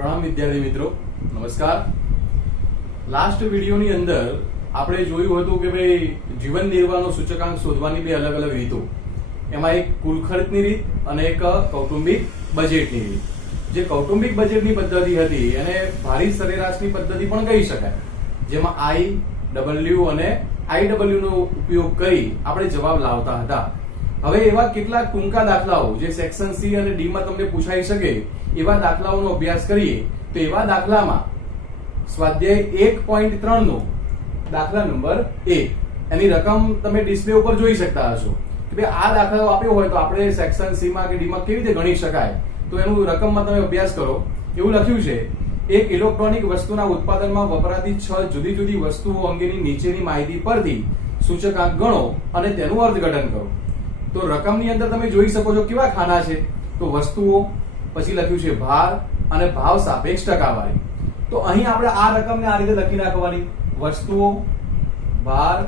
પ્રણામ વિદ્યાર્થી મિત્રો, નમસ્કાર. લાસ્ટ વિડીયોની અંદર આપણે જોયું હતું કે ભાઈ જીવન નિર્વાહનો સૂચકાંક શોધવાની બે અલગ અલગ રીતો, એમાં એક કુલ ખર્ચની રીત અને એક કૌટુંબિક બજેટની રીત. જે કૌટુંબિક બજેટની પદ્ધતિ હતી એને ભારિત સરેરાશની પદ્ધતિ પણ કહી શકાય, જેમાં IW અને IW નો ઉપયોગ કરી આપણે જવાબ લાવતા હતા. હવે એવા કેટલાક ટૂંકા દાખલાઓ જે સેક્શન C અને D માં તમને પૂછાઈ શકે એવા દાખલાઓનો અભ્યાસ કરીએ. તો એવા દાખલામાં સ્વાધ્યાય 1.3 નો દાખલા નંબર 1, એની રકમ તમે ડિસ્પ્લે ઉપર જોઈ શકતા હશો કે ભાઈ આ દાખલો આપ્યો હોય તો આપણે સેક્શન C માં કે D માં કેવી રીતે ગણી શકાય. તો એનું રકમમાં તમે અભ્યાસ કરો. એવું લખ્યું છે, એક ઇલેક્ટ્રોનિક વસ્તુના ઉત્પાદનમાં વપરાતી 6 જુદી જુદી વસ્તુઓ અંગેની નીચેની માહિતી પરથી સૂચકાંક ગણો અને તેનું અર્થઘટન કરો. તો રકમની અંદર તમે જોઈ શકો છો કેવા ખાના છે. તો વસ્તુઓ, પછી લખ્યું છે ભાર અને ભાવ સાપેક્ષ ટકાવારી. તો અહીં આપણે આ રકમને આ રીતે લખી નાખવાની, વસ્તુઓ, ભાર,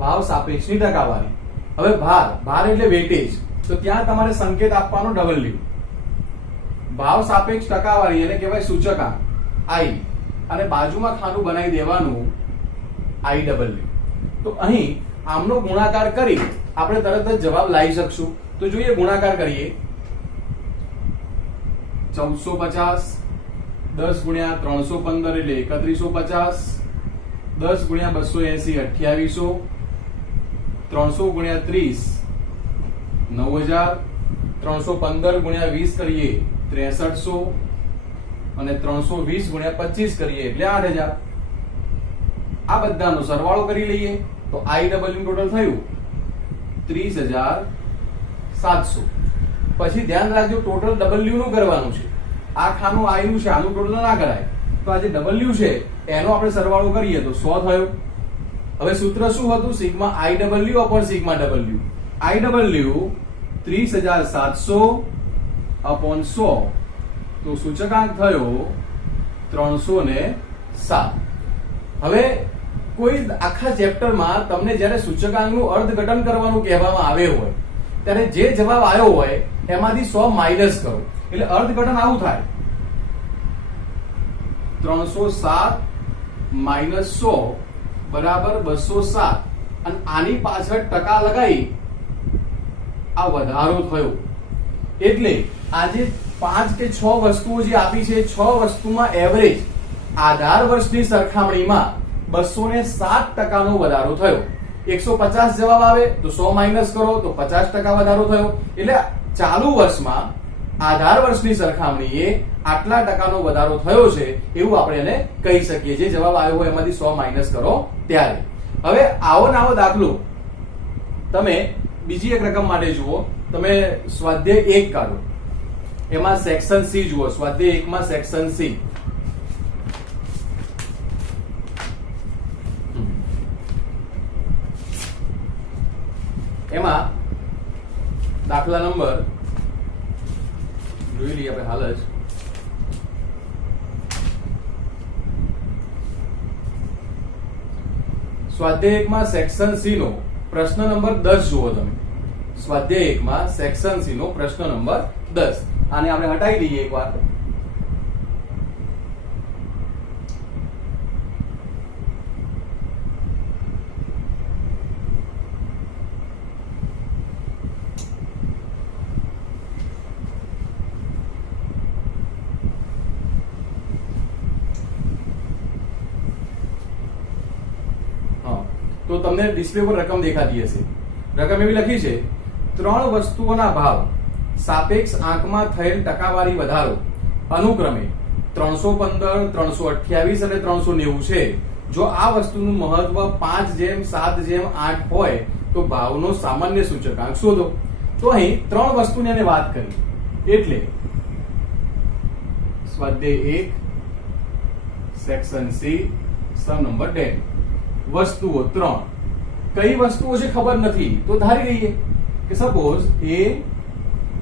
ભાવ સાપેક્ષની ટકાવારી. હવે ભાર એટલે વેટેજ, તો ત્યાં તમારે સંકેત આપવાનો W. ભાવ સાપેક્ષ ટકાવારી એને કહેવાય સૂચકાંક I, અને બાજુમાં ખાનું બનાવી દેવાનું IW. તો અહીં આમનો ગુણાકાર કરી આપણે તરત જ જવાબ લાવી શકશું. તો જોઈએ, ગુણાકાર કરીએ. 1450 10 ગુણ્યા 315 એટલે 3150, 10 ગુણ્યા 280 2800, 300 ગુણ્યા 30 9000, 315 ગુણ્યા 20 કરીએ 6300, અને 320 ગુણ્યા 25 કરીએ એટલે 8000. આ બધાનો સરવાળો કરી લઈએ તો IW ટોટલ થયું 30700. પછી ધ્યાન રાખજો, ટોટલ W નું કરવાનું છે. આ ખાનું I નું છે, આનું ટોટલ ના કરાય. તો આ જે W છે એનો આપણે સરવાળો કરીએ તો 100 થયો. હવે સૂત્ર શું હતું? Sigma IW upon sigma W. IW 30700 upon 100, તો સૂચકાંક થયો 307. હવે કોઈ આખા ચેપ્ટરમાં તમને જ્યારે સૂચકાંકનું અર્થઘટન કરવાનું કહેવામાં આવે હોય ત્યારે જે જવાબ આવ્યો હોય એમાંથી 100 માઇનસ કરો એટલે અર્થઘટન આવું થાય, 307 માઇનસ 100 બરાબર 207, અને આની પાછળ ટકા લગાવી આ વધારો થયો. એટલે આજે 5 કે 6 વસ્તુઓ જે આપી છે, 6 વસ્તુમાં એવરેજ આધાર વર્ષની સરખામણીમાં 207% નો વધારો થયો. 150 જવાબ આવે તો 100 માઇનસ કરો તો 50% વધારો થયો. એટલે ચાલુ વર્ષમાં આધાર વર્ષની સરખામણીએ આટલા ટકાનો વધારો થયો છે એવું આપણે એને કહી શકીએ. જે જવાબ આવ્યો હોય એમાંથી 100 માઇનસ કરો ત્યારે. હવે આવો ને આવો દાખલો તમે બીજી એક રકમ માટે જુઓ. તમે સ્વાધ્યાય 1 કાઢો, એમાં સેક્શન C જુઓ. સ્વાધ્યાય 1 માં સેક્શન C, એમાં દાખલા નંબર જોઈ લઈએ આપણે હાલ જ. સ્વાધ્યાય 1 માં સેક્શન C નો પ્રશ્ન નંબર 10 જુઓ તમે. સ્વાધ્યાય 1 માં સેક્શન C નો પ્રશ્ન નંબર 10. આને આપણે હટાવી દઈએ એકવાર. તો તમને ડિસ્પ્લે પર રકમ દેખાતી હશે. રકમ એવી લખી છે, 3 વસ્તુઓના ભાવ સાપેક્ષ આંકમાં થયેલ ટકાવારી વધારો અનુક્રમે 315, 328 અને 390 છે. જો આ વસ્તુનું મહત્વ 5:7:8 હોય તો ભાવનો સામાન્ય સૂચકાંક શોધો. તો અહીં 3 વસ્તુની એને વાત કરી એટલે સ્વાધ્યાય 1 સેક્શન C સમ નંબર 10. વસ્તુઓ 3. કઈ વસ્તુઓ છે ખબર નથી તો ધારી લઈએ કે સપોઝ A,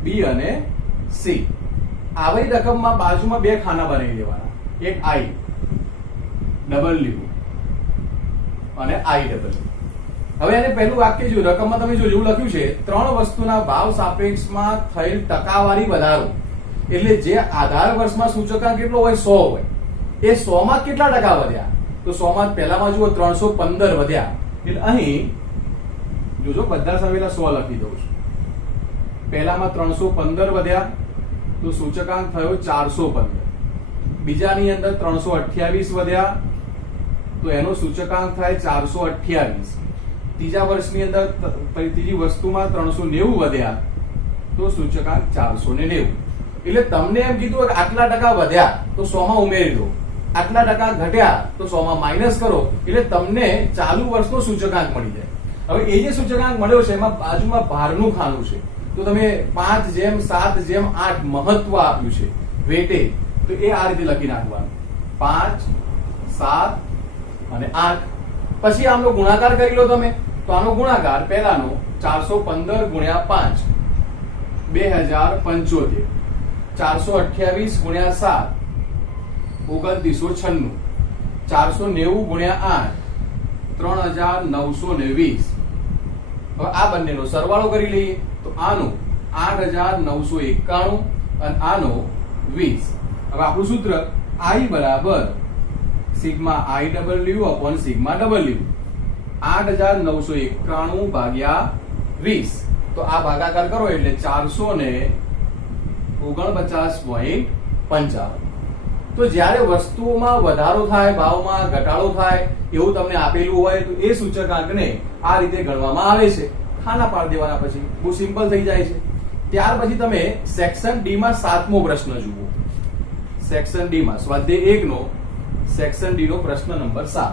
B અને C. આવી રકમમાં બાજુમાં 2 ખાના બનાવી દેવાના, એક IW અને IW. હવે એને પહેલું વાક્ય જોયું, રકમમાં તમે જો જેવું લખ્યું છે 3 વસ્તુના ભાવ સાપેક્ષમાં થયેલ ટકાવારી વધારો. એટલે જે આધાર વર્ષમાં સૂચકાંક કેટલો હોય 100 હોય, એ 100 માં કેટલા ટકા વધ્યા? તો 100 માં પહેલામાં જુઓ 315 વધ્યા. એટલે અહીં જોજો બધા સામેલા 100 લખી દઉં છું. પહેલામાં 315 વધ્યા તો સૂચકાંક થયો 415. બીજાની અંદર 328 વધ્યા તો એનો સૂચકાંક થાય 428. ત્રીજા વર્ષની અંદર ત્રીજી વસ્તુમાં 390 વધ્યા તો સૂચકાંક 490. એટલે તમને એમ કીધું કે આટલા ટકા વધ્યા તો 100 માં ઉમેરી દો, આટલા ટકા ઘટ્યા તો 100 માં માઇનસ કરો, એટલે તમને ચાલુ વર્ષનો સૂચકાંક મળી જાય. હવે એ જે સૂચકાંક મળ્યો છે એમાં બાજુમાં ભારનું ખાનું છે, તો તમે 5:7:8 મહત્વ આપ્યું છે વેટેજ, તો એ આ રીતે લખી નાખવાનું 5, 7 અને 8. પછી આમનો ગુણાકાર કરી લો તમે, તો આનો ગુણાકાર પહેલાનો 415 ગુણ્યા 5 2075, 428 ગુણ્યા 7 2996, 490 ગુણ્યા 8 3920. હવે આ બંનેનો સરવાળો કરી લઈએ તો આનો 8991 અને આનો 20. હવે આપણું સૂત્ર I બરાબર sigma IW upon sigma W. 8991 ભાગ્યા 20, તો આ ભાગાકાર કરો એટલે 449.55. તો જ્યારે વસ્તુઓમાં વધારો થાય, ભાવમાં ઘટાડો થાય એવું તમને આપેલું હોય તો એ સૂચકાંકને આ રીતે ગણવામાં આવે છે. ખાના પાડી દેવાના, પછી બહુ સિમ્પલ થઈ જાય છે. ત્યાર પછી તમે સેક્શન ડી માં 7મો પ્રશ્ન જુઓ. સેક્શન ડી માં સ્વાધ્યાય 1 નો સેક્શન ડી નો પ્રશ્ન નંબર 7.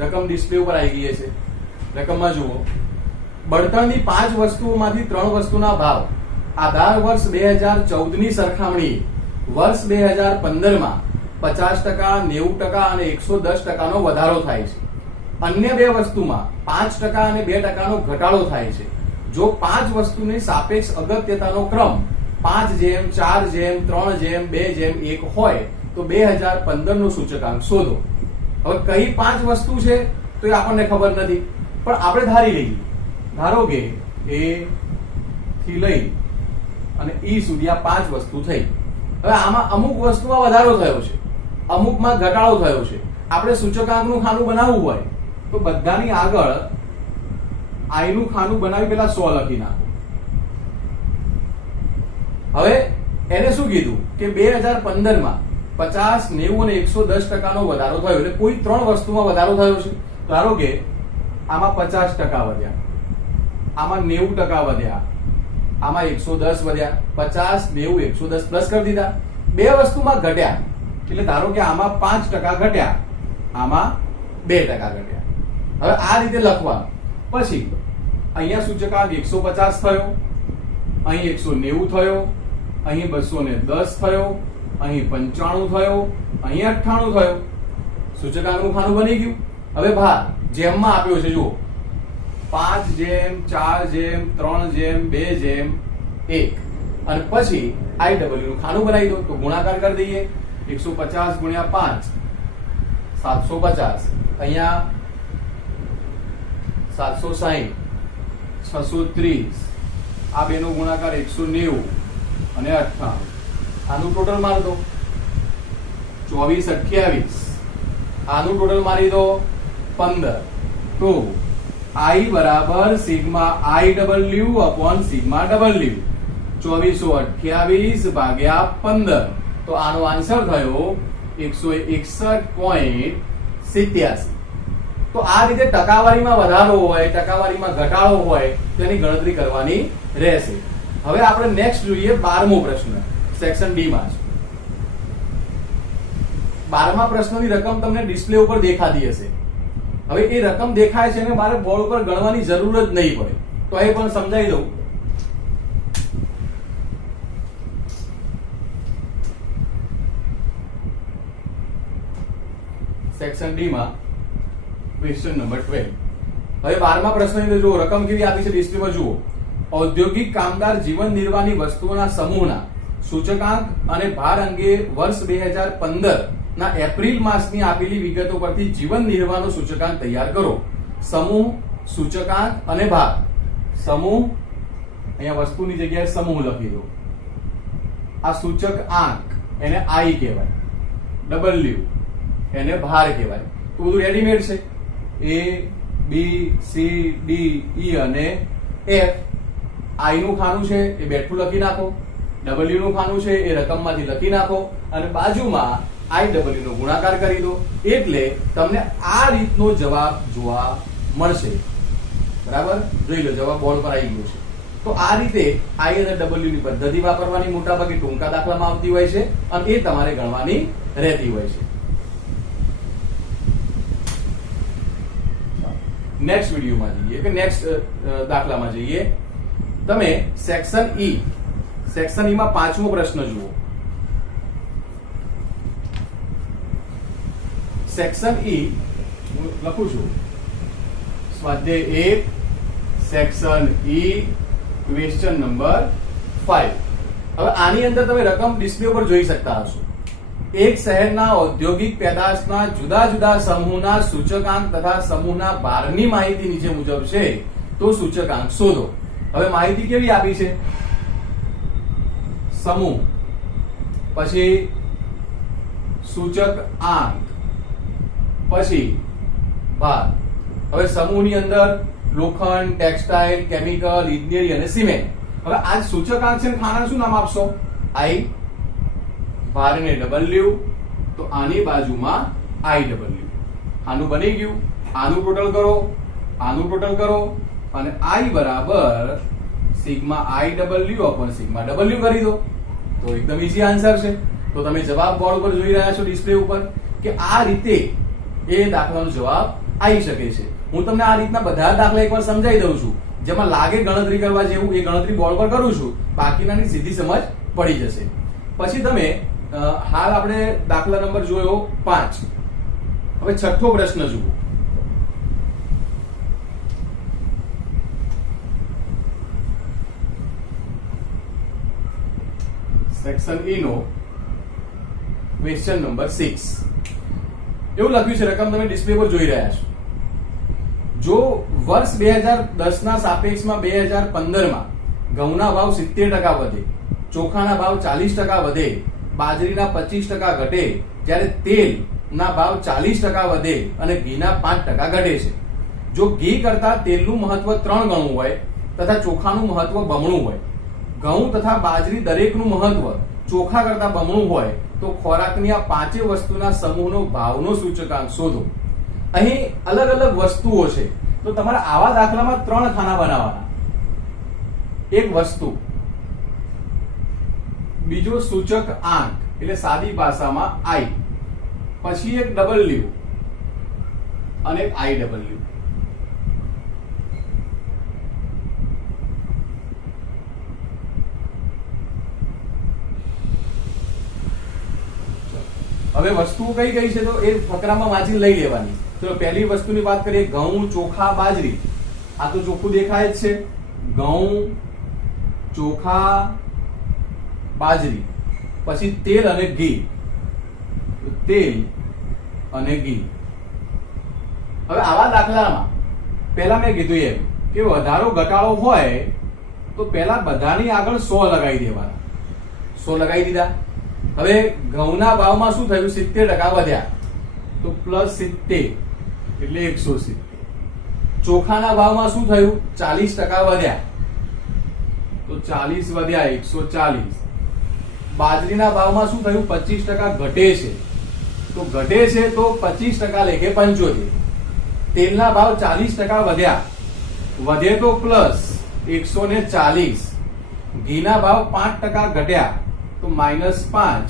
રકમ ડિસ્પ્લે ઉપર આવી ગઈ છે. રકમમાં જુઓ, બળતણની 5 વસ્તુઓમાંથી 3 વસ્તુના ભાવ આધાર વર્ષ 2014 ની સરખામણીએ વર્ષ 2015 માં 50%, 90% અને 110% નો વધારો થાય છે. અન્ય 2 વસ્તુમાં 5% અને 2% નો ઘટાડો થાય છે. જો 5 વસ્તુની સાપેક્ષ અગત્યતાનો ક્રમ 5:4:3:2:1 હોય તો 2015 નો સૂચકાંક શોધો. હવે કઈ 5 વસ્તુ છે તો એ આપણને ખબર નથી, પણ આપણે ધારી લઈએ. ધારો કે A થી લઈ અને E સુધી આ 5 વસ્તુ થઈ. હવે આમાં અમુક વસ્તુમાં વધારો થયો છે, અમુકમાં ઘટાડો થયો છે. આપણે સૂચકાંકનું ખાનું બનાવવું હોય તો બધાની આગળ I નું ખાનું બનાવી પેલા 100 લખી નાખો. હવે એને શું કીધું કે 2015 માં 50, 90 અને 110% નો વધારો થયો, એટલે કોઈ 3 વસ્તુમાં વધારો થયો છે. ધારો કે આમાં 50% વધ્યા, આમાં 90% વધ્યા, આમાં 110 વધ્યા. 50, 90, 110 પ્લસ કરી દીધા. 2 વસ્તુમાં ઘટ્યા, એટલે ધારો કે આમાં 5% ઘટ્યા, આમાં 2% ઘટ્યા. હવે આ રીતે લખવાનું. પછી અહીંયા સૂચકાંક 150 થયો, અહીં 190 થયો, અહીં 210 થયો, અહીં 95 થયો, અહીં 98 થયો. સૂચકાંકનું ખાનું બની ગયું. હવે ભાર જેમમાં આપ્યો છે જુઓ, 5:4:3:2:1 અને પછી IW નું ખાનું બનાવી દો. તો ગુણાકાર કરી દઈએ. 150 ગુણ્યા 5 750, અહીંયા 760, 630, આ બેનો ગુણાકાર 190 અને 98. આનું ટોટલ મારી દો 24:28. આનું ટોટલ મારી દો 15. તો I બરાબર sigma IW upon sigma W. 2428 ભાગ્યા 15. તો આનો આન્સર થયો 161.87. તો આ રીતે ટકાવારીમાં વધારો હોય, ટકાવારીમાં ઘટાડો હોય તેની ગણતરી કરવાની રહેશે. હવે આપણે નેક્સ્ટ જોઈએ 12મો પ્રશ્ન સેક્શન ડી માં. 12મા પ્રશ્નની રકમ તમને ડિસ્પ્લે ઉપર દેખાતી હશે. હવે એ રકમ દેખાય છે ને મારે બોર્ડ ઉપર ગણવાની જરૂર જ નહીં પડે, તો એ પણ સમજાવી દઉં. સેક્શન ડી માં ક્વેશ્ચન નંબર 12. હવે 12મા પ્રશ્નની અંદર જુઓ, રકમ કેવી આપી છે ડિસ્પ્લેમાં જુઓ. ઔદ્યોગિક કામદાર જીવન નિર્વાહની વસ્તુઓના સમૂહના સૂચકાંક અને ભાર અંગે વર્ષ 2015 ના એપ્રિલ માસની આપેલી વિગતો પરથી જીવન નિર્વાહનો સૂચકાંક તૈયાર કરો. સમૂહ, સૂચકાંક અને ભાર. સમૂહ, અહીંયા વસ્તુની જગ્યાએ સમૂહ લખી દો. આ સૂચકાંક એને આઈ કહેવાય, ડબલ્યુ એને ભાર કહેવાય. તો બધું રેડીમેડ છે. એ, બી, સી, ડી, ઈ અને એફ. આઈ નું ખાનું છે એ બેઠું લખી નાખો, ડબલ્યુ નું ખાનું છે એ રકમમાંથી લખી નાખો અને બાજુમાં આઈ ડબલ્યુ નો ગુણાકાર કરી દો એટલે તમને આ રીતનો જવાબ જોવા મળશે. બરાબર, જોઈ લો જવાબ બોર્ડ પર આવી ગયો છે. તો આ રીતે આઈ અને ડબલ્યુ ની પદ્ધતિ વાપરવાની મોટાભાગે ટૂંકા દાખલામાં આવતી હોય છે અને એ તમારે ગણવાની રહેતી હોય છે. નેક્સ્ટ વિડીયોમાં જઈએ કે નેક્સ્ટ દાખલામાં જઈએ. તમે સેક્શન ઈ માં 5મો પ્રશ્ન જુઓ. સેક્શન ઈ હું લખું છું, સ્વાધ્યાય 1 સેક્શન ઈ ક્વેશ્ચન નંબર 5. હવે આની અંદર તમે રકમ ડિસ્પ્લે ઉપર જોઈ શકતા હશો. એક શહેરના ઔદ્યોગિક પેદાશના જુદા જુદા સમૂહના સૂચકાંક તથા સમૂહના ભારની માહિતી નીચે મુજબ છે, તો સૂચકાંક શોધો. હવે માહિતી કેવી આપી છે? સમૂહ, પછી સૂચકાંક, પછી ભાર. હવે સમૂહની અંદર લોખંડ, ટેક્સટાઇલ, કેમિકલ, ઇજનેરી અને સિમેન્ટ. હવે આ સૂચકાંક છે, ખાનાનું શું નામ આપશો? આઈ, ભારને ડબલ્યુ, તો આની બાજુમાં આઈ ડબલ્યુ. આનું બની ગયું. આનું ટોટલ કરો, આનું ટોટલ કરો અને આઈ બરાબર સિગ્મા આઈ ડબલ્યુ અપોન સિગ્મા ડબલ્યુ કરી દો. તો એકદમ ઈઝી આન્સર છે. તો તમે જવાબ બોર્ડ ઉપર જોઈ રહ્યા છો ડિસ્પ્લે ઉપર કે આ રીતે એ દાખલાનો જવાબ આવી શકે છે. હું તમને આ રીતના બધા દાખલા એકવાર સમજાવી દઉં છું, જેમાં લાગે ગણતરી કરવા જેવું એ ગણતરી બોર્ડ પર કરું છું, બાકીનાની સીધી સમજ પડી જશે. પછી તમે હાલ આપણે દાખલા નંબર જોયો 5. હવે છઠ્ઠો પ્રશ્ન જુઓ. સેક્શન ઈ નો ક્વેશ્ચન નંબર 6. એવું લખ્યું છે, રકમ તમે ડિસ્પ્લે પર જોઈ રહ્યા છો. જો વર્ષ 2010 ના સાપેક્ષમાં 2015 માં ઘઉંના ભાવ 70% વધે, ચોખાના ભાવ 40% વધે, બાજરીના 25% ઘટે, જ્યારે તેલના ભાવ 40% વધે અને ઘીના 5% ઘટે છે. જો ઘી કરતા તેલનું મહત્વ 3 ગણું હોય તથા ચોખાનું મહત્વ બમણું હોય, ઘઉં તથા બાજરી દરેકનું મહત્વ ચોખા કરતા બમણું હોય, તો ખોરાકની આ 5 વસ્તુના સમૂહનો ભાવનો સૂચકાંક શોધો. અહીં અલગ અલગ વસ્તુઓ છે, તો તમારે આવા દાખલામાં 3 ખાના બનાવવાના. એક વસ્તુ, બીજો સૂચકાંક એટલે સાદી ભાષામાં આઈ, પછી એક ડબલ્યુ અને એક આઈ ડબલ્યુ. હવે વસ્તુઓ કઈ કઈ છે તો એ ફકરામાં વાંચીને લઈ લેવાની. ચલો પહેલી વસ્તુની વાત કરીએ, ઘઉં, ચોખા, બાજરી. આ તો ચોખ્ખું દેખાય જ છે. ઘઉં, ચોખા, બાજરી. પછી તેલ અને ઘી. તેલ અને ઘી. હવે આવા દાખલામાં પહેલા મેં કીધું એમ કે વધારો ઘટાડો હોય તો પહેલા બધાની આગળ 100 લગાવી દેવાના. 100 લગાવી દીધા. હવે ઘઉંના ભાવમાં શું થયું? 70% વધ્યા, તો +70 એટલે 170. ચોખાના ભાવમાં શું થયું? 40% વધ્યા, તો 40 વધ્યા 140. બાજરીના ભાવમાં શું થયું? 25% ઘટે છે, તો ઘટે છે તો 25% લેખે 75. તેલના ભાવ 40% વધ્યા, વધે તો +140. ઘીના ભાવ 5% ઘટ્યા, તો -5,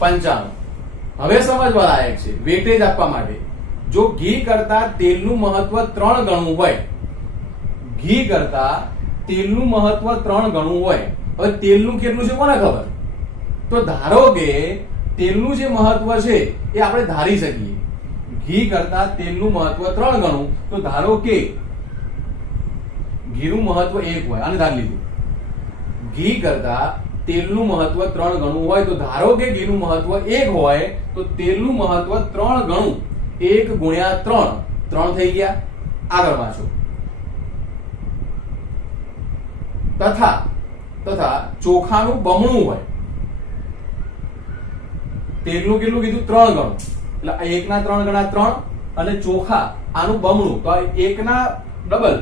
95. હવે સમજવા લાયક છે વેટેજ આપવા માટે. જો ઘી કરતા તેલનું મહત્વ 3 ગણું હોય, ઘી કરતા તેલનું મહત્વ 3 ગણું હોય, હવે તેલનું કેટલું છે કોને ખબર? તો ધારો કે તેલનું જે મહત્વ છે એ આપણે ધારી શકીએ. ઘી કરતા તેલનું મહત્વ 3 ગણું, તો ધારો કે ઘીનું મહત્વ 1 હોય, અને ધારી લીધું. ઘી કરતા તેલનું મહત્વ 3 ગણું હોય તો ધારો કે ઘીનું મહત્વ 1 હોય તો તેલનું મહત્વ 3 ગણું 1 ગુણ્યા 3 થઈ ગયા. આગળ વાંચો. તથા ચોખાનું બમણું હોય. તેલનું કેટલું કીધું? 3 ગણું. એટલે 1 ના 3 ગણા 3 અને ચોખા આનું બમણું તો 1 ના ડબલ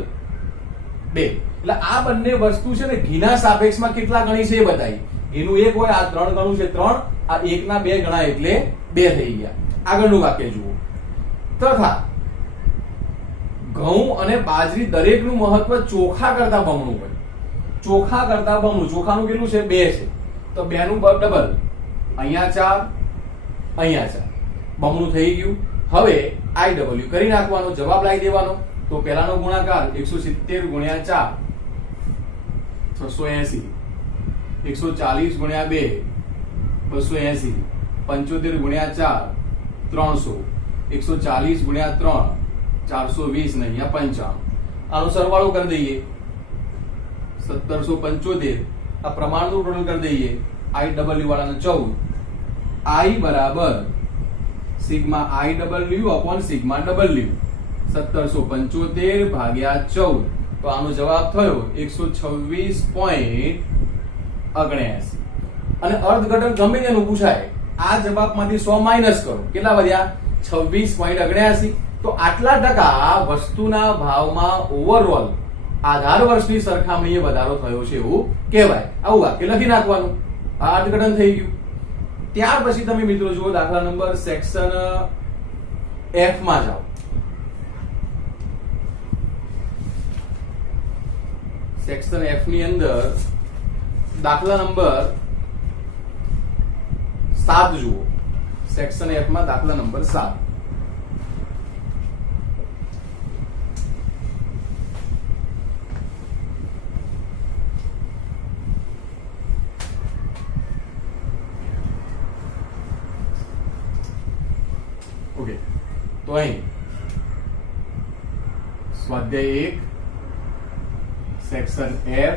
2. એટલે આ બંને વસ્તુ છે ને ઘીના સાપેક્ષમાં કેટલા ગણી છે એ બતાવી. ઘીનું 1 હોય, આ 3 ગણું છે 3, આ 1 ના 2 ગણા એટલે 2 થઈ ગયા. આગળનું વાક્ય જુઓ. તથા ઘઉં અને બાજરી દરેકનું મહત્વ ચોખા કરતા બમણું હોય. ચોખા કરતા બમણું. ચોખાનું કેટલું છે? 2 છે તો 2 નું ડબલ. અહીંયા 4, અહીંયા 4, બમણું થઈ ગયું. હવે IW કરી નાખવાનો, જવાબ લાવી દેવાનો. તો પહેલાનો ગુણાકાર 170 ગુણ્યા 4 680, 140 ગુણ્યા 2 280, 75 ગુણ્યા 4 300, 140 ગુણ્યા 3 420 ને અહીંયા 55. આનો સરવાળો કરી દઈએ 1775. આ પ્રમાણનું ટોટલ કરી દઈએ. IW વાળાને 14. I બરાબર sigma IW upon sigma W. 1775 ભાગ્યા 14. તો આનો જવાબ થયો 126.79. અને અર્થઘટન ગમે તેનું પૂછાય, આ જવાબમાંથી 100 માઈનસ કરો. કેટલા વધ્યા? 26.79. તો આટલા ટકા વસ્તુના ભાવમાં ઓવરઓલ આધાર વર્ષની સરખામણીએ વધારો થયો છે એવું કહેવાય. આવું વાક્ય લખી નાખવાનું. આ અર્થઘટન થઈ ગયું. ત્યાર પછી તમે મિત્રો જુઓ દાખલા નંબર સેક્શન F માં જાઓ. સેક્શન F ની અંદર દાખલા નંબર 7 જુઓ. સેક્શન F માં દાખલા નંબર 7. ઓકે, તો અહીં સ્વાધ્યાય 1 સેક્શન F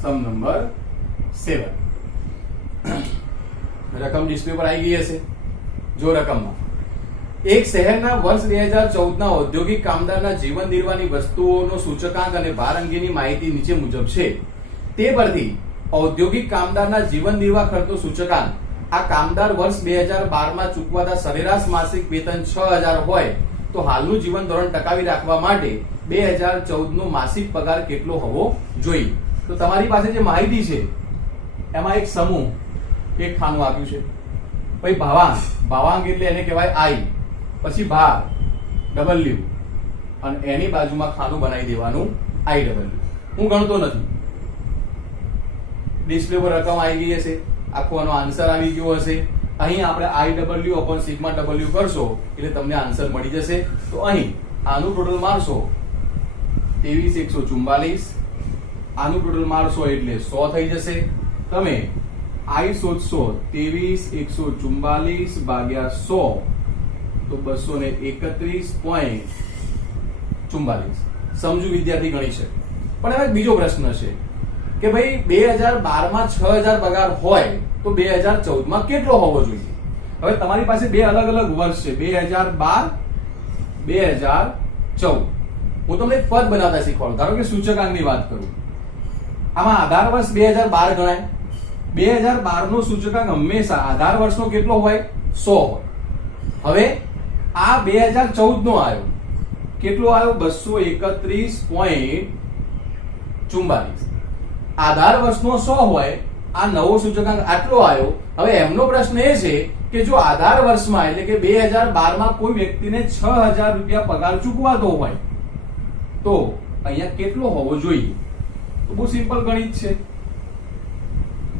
સમ નંબર 7. રકમ ડિસ્પ્લે પર આવી ગઈ હશે. જો રકમમાં એક શહેરના વર્ષ 2014 ના ઔદ્યોગિક કામદારના જીવન નિર્વાહની વસ્તુઓનો સૂચકાંક અને ભાર અંગેની માહિતી નીચે મુજબ છે. તે પરથી ઔદ્યોગિક કામદારના જીવન નિર્વાહ ખર્ચનો સૂચકાંક આ કામદાર વર્ષ 2012 માં ચૂકવાતા સરેરાશ માસિક વેતન 6000 હોય તો હાલનું જીવન ધોરણ ટકાવી રાખવા માટે 2014 નો માસિક પગાર કેટલો હોવો જોઈએ. તો તમારી પાસે જે માહિતી છે એમાં એક સમૂહ એક ખાનું આપ્યું છે. પછી ભાવાંક એટલે એને કહેવાય I, પછી ભાર W અને એની બાજુમાં ખાનું બનાવી દેવાનું IW. હું ગણતો નથી. ડિસ્પ્લે પર રકમ આવી ગઈ હશે, આખો આનો આન્સર આવી ગયો હશે. અહીં આપણે IW અપોન સિગ્મા W કરશો એટલે તમને આન્સર મળી જશે. તો અહીં આનું ટોટલ મારશો 23144, આનું ટોટલ મારશો એટલે 100 થઈ જશે. તમે I શોધશો 23144 ભાગ્યા 100 તો 231.44. સમજુ વિદ્યાર્થી ગણી છે. પણ હવે બીજો પ્રશ્ન છે કે ભાઈ 2012 માં 6000 પગાર હોય તો 2014 માં કેટલો હોવો જોઈએ? હવે તમારી પાસે બે અલગ અલગ વર્ષ છે, 2012 2014. હું તમને એક પદ બનાવતા શીખવાડું. ધારો કે સૂચકાંકની વાત કરું. આમાં આધાર વર્ષ 2012 ગણાય. 2012 નો સૂચકાંક હંમેશા આધાર વર્ષનો કેટલો હોય? 100 હોય. હવે આ 2014 નો આવ્યો, કેટલો આવ્યો? 231.44. આધાર વર્ષનો 100 હોય, આ નવો સૂચકાંક આટલો આવ્યો. હવે એમનો પ્રશ્ન એ છે કે જો આધાર વર્ષમાં એટલે કે 2012 માં કોઈ વ્યક્તિને 6000 રૂપિયા પગાર ચૂકવાતો હોય તો અહીંયા કેટલો હોવો જોઈએ? તો બહુ સિમ્પલ ગણિત છે.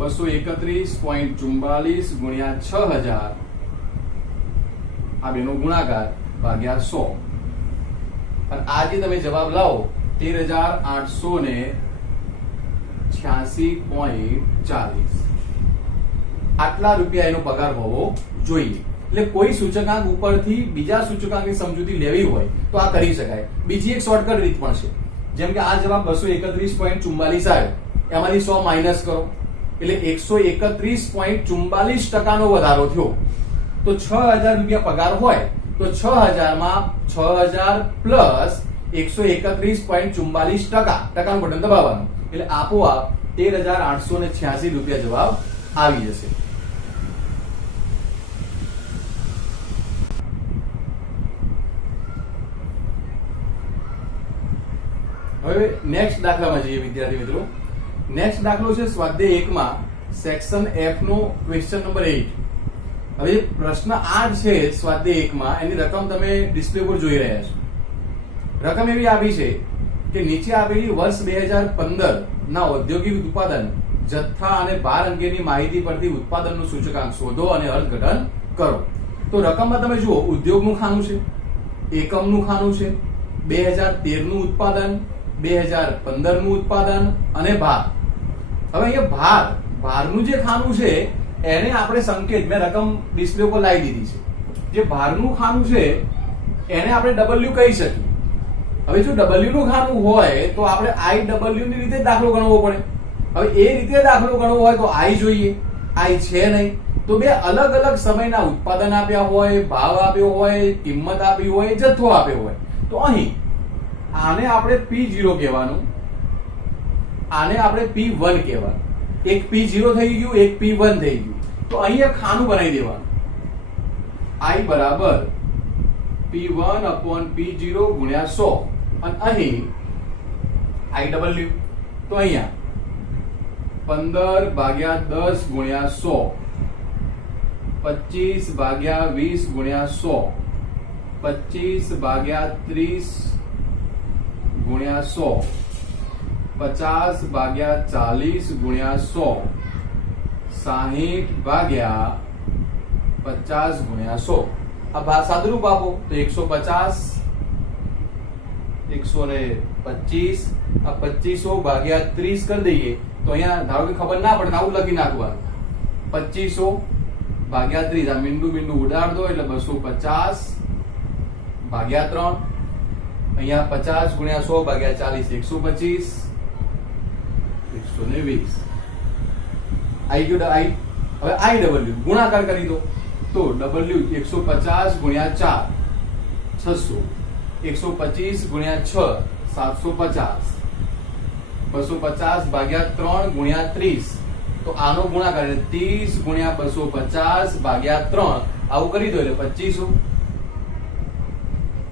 231.44 ગુણ્યા 6000, આ બેનો ગુણાકાર ભાગ્યા 100. અને આ જે તમે જવાબ લાવો 13886.40, આટલા રૂપિયા એનો પગાર હોવો જોઈએ. એટલે કોઈ સૂચકાંક ઉપરથી બીજા સૂચકાંકની સમજૂતી લેવી હોય તો આ કરી શકાય. બીજી એક શોર્ટકટ રીત પણ છે. જેમ કે આ જવાબ 231.44 આવ્યો, એમાંથી 100 માઇનસ કરો એટલે 131.44% નો વધારો થયો. તો 6000 રૂપિયા પગાર હોય તો 6000 માં 6000 પ્લસ 131.44%, ટકાનું બટન દબાવવાનું એટલે આપોઆપ 13886 રૂપિયા જવાબ આવી જશે. હવે નેક્સ્ટ દાખલામાં જઈએ વિદ્યાર્થી મિત્રો. નેક્સ્ટ દાખલો છે સ્વાધ્યાય 1 માં સેક્શન F નો ક્વેશ્ચન નંબર 8. હવે પ્રશ્ન 8 છે સ્વાધ્યાય 1 માં, એની રકમ તમે ડિસ્પ્લે પર જોઈ રહ્યા છો. રકમ એવી આપી છે કે નીચે આપેલી વર્ષ 2015 ના ઔદ્યોગિક ઉત્પાદન જથ્થા અને ભાર અંગેની માહિતી પરથી ઉત્પાદનનું સૂચકાંક શોધો અને અર્થઘટન કરો. તો રકમમાં તમે જુઓ, ઉદ્યોગનું ખાનું છે, એકમનું ખાનું છે, 2013 નું ઉત્પાદન, 2015 નું ઉત્પાદન અને ભાર. હવે અહીંયા ભારનું જે ખાનું છે એને આપણે સંકેત, મેં રકમ ડિસ્પ્લે ઉપર લાવી દીધી છે. જે ભારનું ખાનું છે એને આપણે W કહી શકીએ. હવે જો W નું ખાનું હોય તો આપણે IW ની રીતે દાખલો ગણવો પડે. હવે એ રીતે દાખલો ગણવો હોય તો I જોઈએ, I છે નહીં. તો બે અલગ અલગ સમયના ઉત્પાદન આપ્યા હોય, ભાવ આપ્યો હોય, કિંમત આપી હોય, જથ્થો આપ્યો હોય. તો અહીં આને આપણે P0 કહેવાનું, આને આપણે P1 કહેવાનું. એક P0 થઈ ગયું, એક P1 થઈ ગયું. તો અહીંયા ખાનું બનાવી દેવાનું. I બરાબર P1 upon P0 ગુણ્યા 100 અને અહીં IW તો અહીંયા 15 ભાગ્યા 10 ગુણ્યા 100, 25 ભાગ્યા 20 ગુણ્યા 100, 25 ભાગ્યા 30 ગુણ્યા 100, 50 ભાગ્યા 40 ગુણ્યા 100, 60 ભાગ્યા 50 ગુણ્યા 100. આ સાદુરૂપ આપો તો 150, 125, આ 2500 ભાગ્યા 30 કરી દઈએ તો અહીંયા ધારો કે ખબર ના પડે, આવું લખી નાખવાનું. 2500 ભાગ્યા 30, આ મીંડું ઉડાડ દો એટલે 250 ભાગ્યા 3. અહીંયા 50 ગુણ્યા 100 ભાગ્યા 40, 125, 120. હવે IW ગુણાકાર કરી દો તો W 150 ગુણ્યા 4 600, 125 ગુણ્યા 6 750, 250 ભાગ્યા 3 ગુણ્યા 30. તો આનો ગુણાકાર 30 ગુણ્યા 250 ભાગ્યા 3, આવું કરી દો એટલે 2500.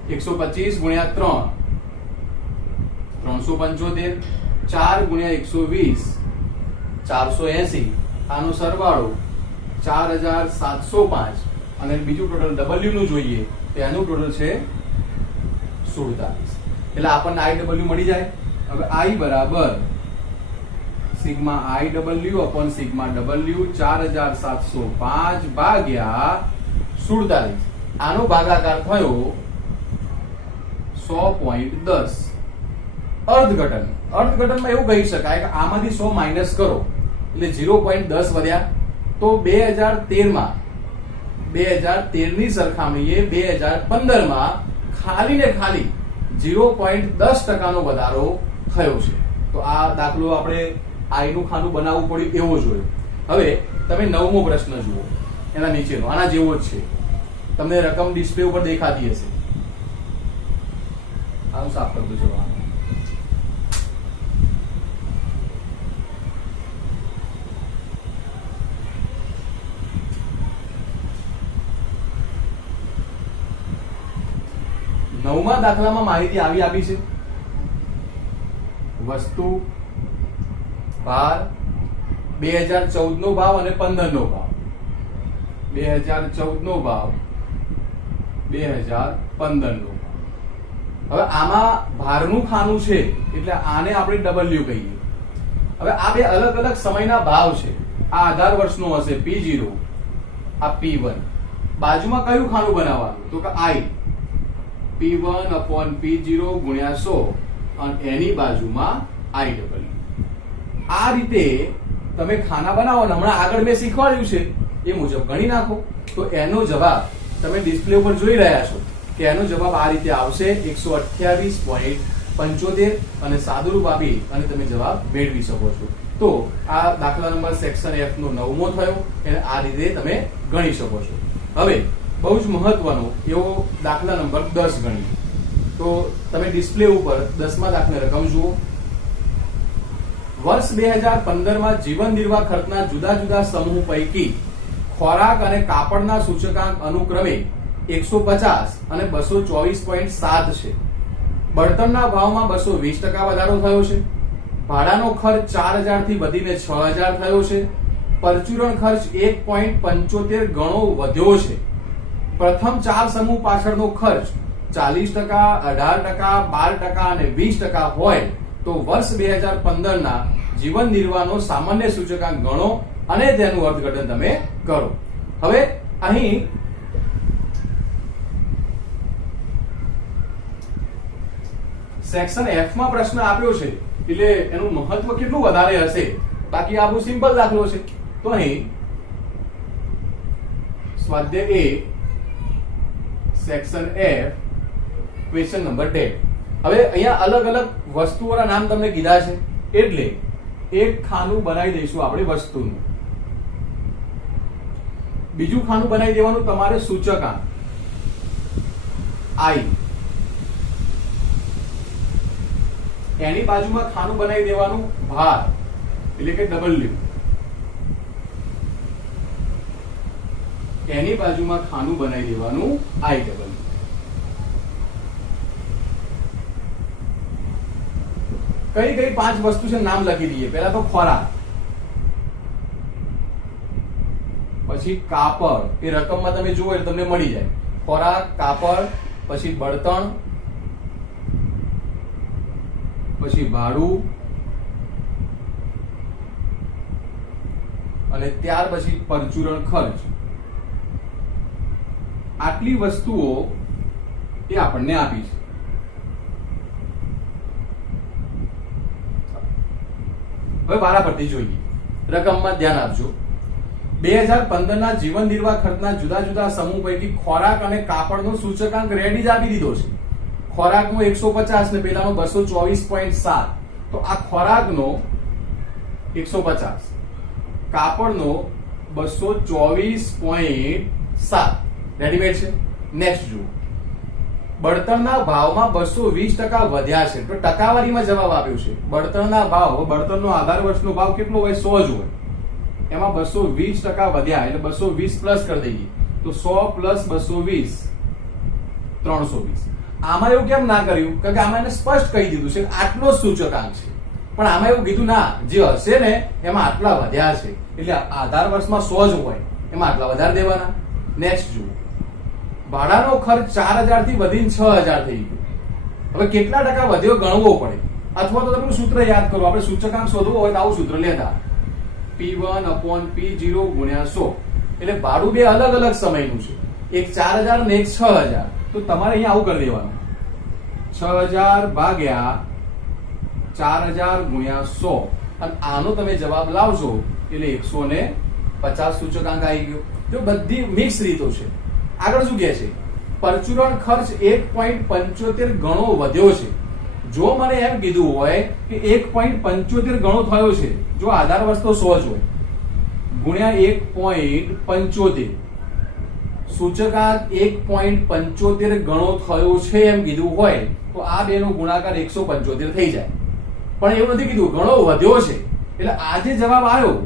125 ગુણ્યા 3 375, 4 ગુણ્યા 120 480, આનો સરવાળો 4705 અને બીજું ટોટલ W નું જોઈએ તો એનું ટોટલ છે 47. એટલે આપણને IW મળી જાય. હવે I બરાબર sigma IW upon sigma W 4705 ભાગ્યા 47. આનો ભાગાકાર થયો 100.10. અર્થઘટનમાં એવું કહી શકાય કે આમાંથી 100 માઇનસ કરો એટલે 0.10 વધ્યા. તો 2013 ની સરખામણીએ 2015 માં ખાલી ને ખાલી 0.10% નો વધારો થયો છે. તો આ દાખલો આપણે I નું ખાનું બનાવવું પડ્યું એવો જોયો. હવે તમે 9મો પ્રશ્ન જુઓ, એના નીચેનો આના જેવો જ છે. તમને રકમ ડિસ્પ્લે ઉપર દેખાતી હશે. આનું સાફ કરતું જવાનું. નવમા દાખલામાં માહિતી આવી આપી છે. વસ્તુ, ભાર, 2014 નો ભાવ અને 15 નો ભાવ. 2014 નો ભાવ, 2015 નો ભાવ. હવે આમાં ભારનું ખાનું છે એટલે આને આપણે W કહીએ. હવે આ બે અલગ અલગ સમયના ભાવ છે. આ 18 વર્ષનો હશે P0, આ P1. બાજુમાં કયું ખાનું બનાવવાનું તો કે I P1 upon P0 ગુણ્યા 100 અને એની બાજુમાં IW. આ રીતે તમે ખાના બનાવો ને હમણાં આગળ મેં શીખવાડ્યું છે એ મુજબ ગણી નાખો તો એનો જવાબ તમે ડિસ્પ્લે ઉપર જોઈ રહ્યા છો કે એનો જવાબ આ રીતે આવશે 128.75 અને સાદુરૂપ આપી અને તમે જવાબ મેળવી શકો છો. તો આ દાખલા નંબર સેક્શન F નો 9મો થયો અને આ રીતે તમે ગણી શકો છો. હવે બહુ જ મહત્વનો એવો દાખલા નંબર 10 ગણીએ. તો તમે ડિસ્પ્લે ઉપર 10મા દાખલા રકમ જુઓ. વર્ષ 2015 માં જીવન નિર્વાહ ખર્ચના જુદા જુદા સમૂહ પૈકી ખોરાક અને કાપડના સૂચકાંક અનુક્રમે 150 અને 224.7 છે. બળતણના ભાવમાં 220% વધારો થયો છે. ભાડાનો ખર્ચ 4000 થી વધીને 6000 થયો છે. પરચુરણ ખર્ચ 1.75 ગણો વધ્યો છે. પ્રથમ 4 સમૂહ પાછળનો ખર્ચ 40%, 18%, 12% અને 20% હોય તો વર્ષ 2015 ના જીવન નિર્વાહનો સામાન્ય સૂચકાંક ગણો અને તેનું અર્થઘટન તમે કરો. હવે અહીં સેક્શન F માં પ્રશ્ન આપ્યો છે એટલે એનું મહત્વ કેટલું વધારે હશે. બાકી આ બહુ સિમ્પલ દાખલો છે. તો અહીં સ્વાધ્યાય A section F question number 10. હવે અહીંયા અલગ અલગ વસ્તુઓના નામ તમને કીધા છે એટલે એક ખાનું બનાવી દઈશું આપણે વસ્તુનું. બીજું ખાનું બનાવી દેવાનું તમારે સૂચકાંક I. એની બાજુમાં ખાનું બનાવી દેવાનું ભાર એટલે કે W. એની બાજુમાં ખાનું બનાવી દેવાનું IW. કઈ કઈ 5 વસ્તુ છે નામ લખી દઈએ. પહેલા તો ખોરાક, પછી કાપડ, એ રકમમાં તમે જુઓ એટલે તમને મળી જાય. ખોરાક, કાપડ, પછી બળતણ, પછી ભાડું અને ત્યાર પછી પરચુરણ ખર્ચ. આટલી વસ્તુઓ એ આપણને આપી છે. હવે વારાફરતી જોઈએ. રકમમાં ધ્યાન આપજો. 2015 ના જીવન નિર્વાહ ખર્ચના જુદા જુદા સમૂહ પૈકી ખોરાક અને કાપડનો સૂચકાંક રેડી જ આપી દીધો છે. ખોરાકનો 150 ને પેલાનો 224.7. તો આ ખોરાકનો 150, કાપડનો 224.7 રેડીમેડ છે. નેક્સ્ટ જુઓ. બળતણના ભાવમાં 220% વધ્યા છે. તો ટકાવારીમાં જવાબ આપ્યો છે. બળતણના ભાવ, બળતણનો આધાર વર્ષનો ભાવ કેટલો હોય? 100 જ હોય. એમાં 220% વધ્યા એટલે 220 પ્લસ કરી દઈએ તો 100 પ્લસ 220 320. આમાં એવું કેમ ના કર્યું? કારણ કે આમાં એને સ્પષ્ટ કહી દીધું છે આટલો જ સૂચકાંક છે. પણ આમાં એવું કીધું ના, જે હશે ને એમાં આટલા વધ્યા છે એટલે આધાર વર્ષમાં 100 જ હોય એમાં આટલા વધારે દેવાના. નેક્સ્ટ જુઓ. ભાડાનો ખર્ચ 4000 થી વધીને 6000 થઈ ગયો. હવે કેટલા ટકા વધ્યો ગણવો પડે. અથવા તો તમે સૂત્ર યાદ કરો. આપણે સૂચકાંક શોધવો હોય તો આવું સૂત્ર લેતા P1/P0 ગુણ્યા 100. એટલે ભાડું બે અલગ અલગ સમયનું છે. એક 4000 અને એક 6000. તો તમારે અહીંયા આવું કરી દેવાનું. 6000 ભાગ્યા 4000 ગુણ્યા 100 અને આનો તમે જવાબ લાવશો એટલે 150 સૂચકાંક આવી ગયો. જો બધી મિક્સ રીતો છે. આગળ શું કહે છે? પરચુરણ ખર્ચ 1.75 ગણો વધ્યો છે. જો મને એમ કીધું હોય કે 1.75 ગણો થયો છે, જો આધાર વર્ષ તો 100 જ હોય, ગુણ્યા 1.75, સૂચકાંક 1.75 ગણો થયો છે એમ કીધું હોય તો આ બેનો ગુણાકાર 175 થઈ જાય. પણ એવું નથી કીધું, ગણો વધ્યો છે. એટલે આ જે જવાબ આવ્યો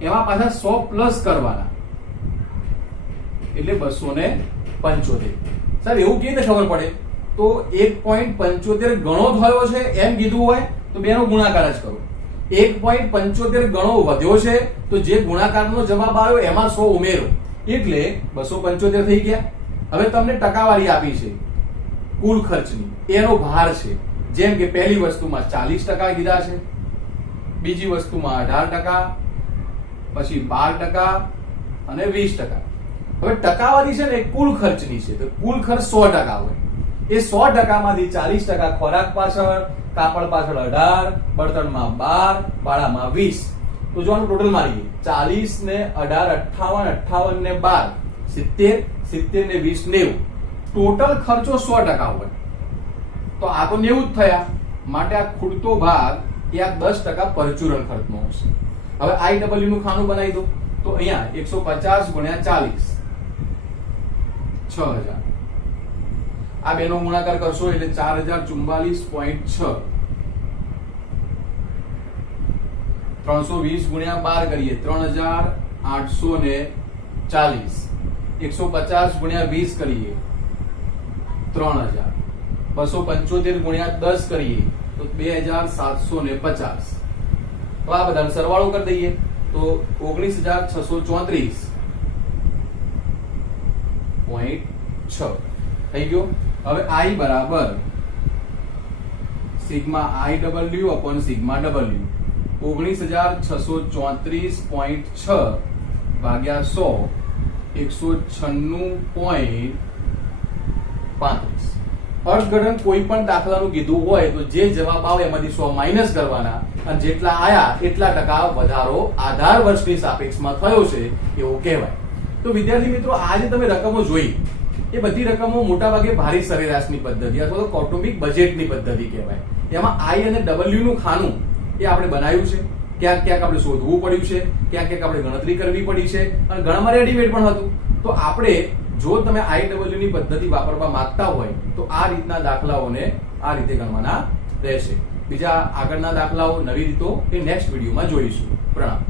એમાં પાછા 100 પ્લસ કરવાના એટલે 275. સાહેબ એવું કેવી રીતે ખબર પડે? તો 1.75 ગણો થયો છે એમ કીધું હોય તો બેનો ગુણાકાર જ કરો. 1.75 ગણો વધ્યો છે તો જે ગુણાકારનો જવાબ આવ્યો એમાં 100 ઉમેરો એટલે 275 થઈ ગયા. હવે તમને ટકાવારી આપી છે કુલ ખર્ચની, એનો ભાર છે. જેમ કે પહેલી વસ્તુમાં 40% કીધા છે, બીજી વસ્તુમાં 18%, પછી 12% અને 20%. હવે ટકાવારી છે ને કુલ ખર્ચની છે તો કુલ ખર્ચ 100% હોય. એ 100% માંથી 40% ખોરાક પાછળ, કાપડ પાછળ 18, બળતણમાં 12, ભાડામાં 20. તો જો આનું ટોટલ મારીએ 40 ને 18 58, 58 ને 12 70, 70 ને 20 90. ટોટલ ખર્ચો 100% હોય તો આ તો 90 જ થયા. માટે આ ખૂટતો ભાગ એ આ 10% પરચુરણ ખર્ચનો હશે. હવે IW નું ખાનું બનાવી દો તો અહીંયા 150 ગુણ્યા 40 6000. આ બેનો ગુણાકાર કરશો એટલે 4044.6. 320 ગુણ્યા 12 કરીએ 3840. 150 ગુણ્યા 20 કરીએ 3000. 275 ગુણ્યા 10 કરીએ તો 2750. તો આ બધાનો સરવાળો કરી દઈએ તો 19634.6 થઈ ગયો. હવે I બરાબર sigma IW upon sigma W. 19634.6 ભાગ્યા 100 196.35. અર્થઘટન કોઈ પણ દાખલાનું કીધું હોય તો જે જવાબ આવે એમાંથી 100 માઇનસ કરવાના અને જેટલા આયા એટલા ટકા વધારો આધાર વર્ષની સાપેક્ષમાં થયો છે એવું કહેવાય. તો વિદ્યાર્થી મિત્રો આજે તમે રકમો જોઈ એ બધી રકમો મોટાભાગે ભારી સરેરાશની પદ્ધતિ અથવા તો કૌટુંબિક બજેટની પદ્ધતિ કહેવાય. એમાં I અને W નું ખાનું એ આપણે બનાવ્યું છે. ક્યાંક ક્યાંક આપણે શોધવું પડ્યું છે, ક્યાંક ક્યાંક આપણે ગણતરી કરવી પડી છે અને ઘણામાં રેડીમેડ પણ હતું. તો આપણે જો તમે IW ની પદ્ધતિ વાપરવા માંગતા હોય તો આ રીતના દાખલાઓને આ રીતે ગણવાના રહેશે. બીજા આગળના દાખલાઓ નવી રીતો એ નેક્સ્ટ વિડીયોમાં જોઈશું. પ્રણામ.